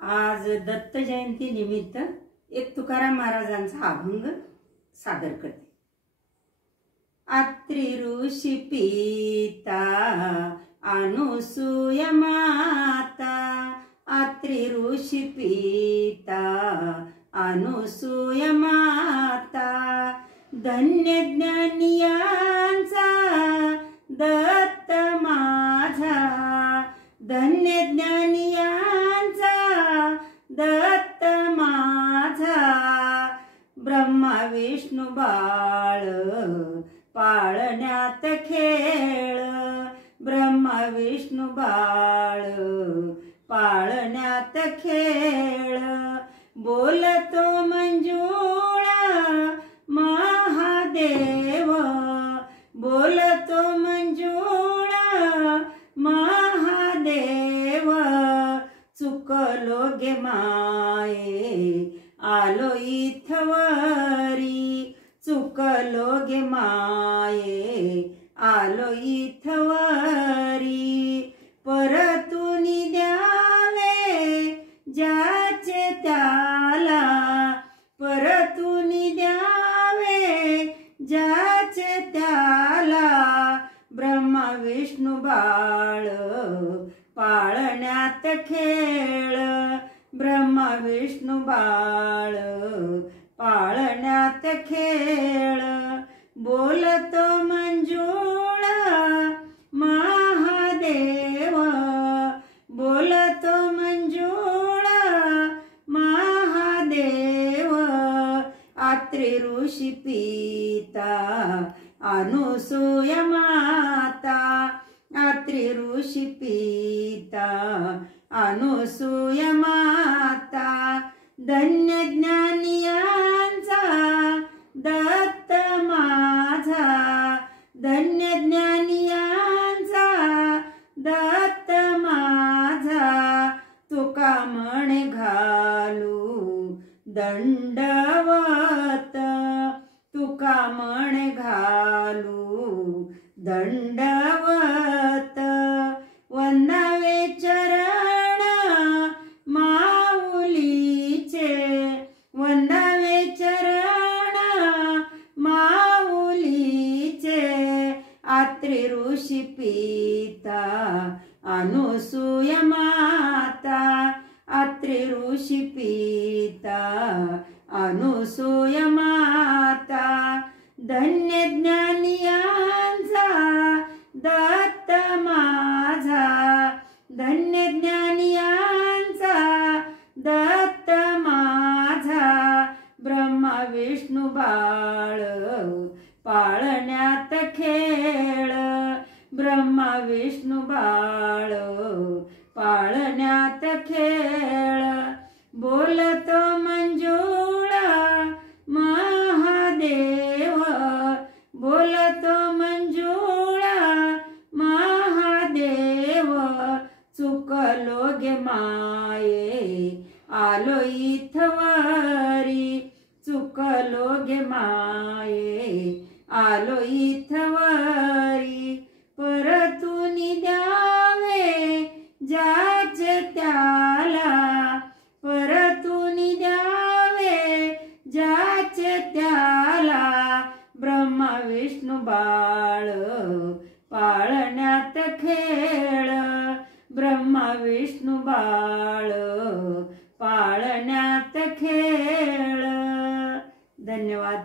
आज दत्त जयंती निमित्त एक तुकाराम महाराजांचा अभंग सादर करते। अत्रि ऋषी पिता अनुसूया माता, अत्रि ऋषी पिता अनुसूया माता, धन्य ज्ञानियांचा दत्त माझा, धन्य ज्ञानियांचा दत्त माझा, ब्रह्मा विष्णू बाळ पाळण्यात खेळ, ब्रह्मा विष्णू बाळ पाळण्यात खेळ, बोलतो मंजुळा महादेव, बोलतो मंजुळा महादेव, चुकलो गे माये आलो इथवरी, चुकलो गे माये आलो इथवरी, परतुनी द्यावे ज्याचे त्याला, परतुनी द्यावे ज्याचे त्याला, ब्रह्मा विष्णू बाळ पाळण्यात खेळ, ब्रह्मा विष्णू बाळ पाळण्यात खेळ, बोलतो मंजुळा महादेव, बोलतो मंजुळा महादेव, अत्रि ऋषी पिता अनुसूया माता, अत्रि ऋषी पिता अनुसूया माता, धन्य ज्ञानियांचा दत्त माझा, धन्य ज्ञानियांचा दत्त माझा, तुका म्हणे घालू दंडवत, तुका म्हणे घालू दंडवत, वंदावे चरण माऊलीचे, वंदावे चरण माऊलीचे, अत्रि ऋषी पिता अनुसूया माता, अत्रि ऋषी पिता अनुसूया माता, धन्य ज्ञानियांचा दत्त माझा, धन्य ज्ञानियांचा दत्त माझा, ब्रह्मा विष्णू बाळ पाळण्यात खेळ, ब्रह्मा विष्णू बाळ पाळण्यात खेळ, बोलतो मंजुळा महादेव, बोलतो मंजुळा महादेव, चुकलो गे माये आलो इथवरी, चुकलो गे माये आलो इथवरी, परतुनी द्यावे ज्याचे त्याला, परतुनी द्यावे ज्याचे त्याला, ब्रह्मा विष्णू बाळ पाळण्यात खेळ, ब्रह्मा विष्णू बाळ पाळण्यात खेळ। धन्यवाद।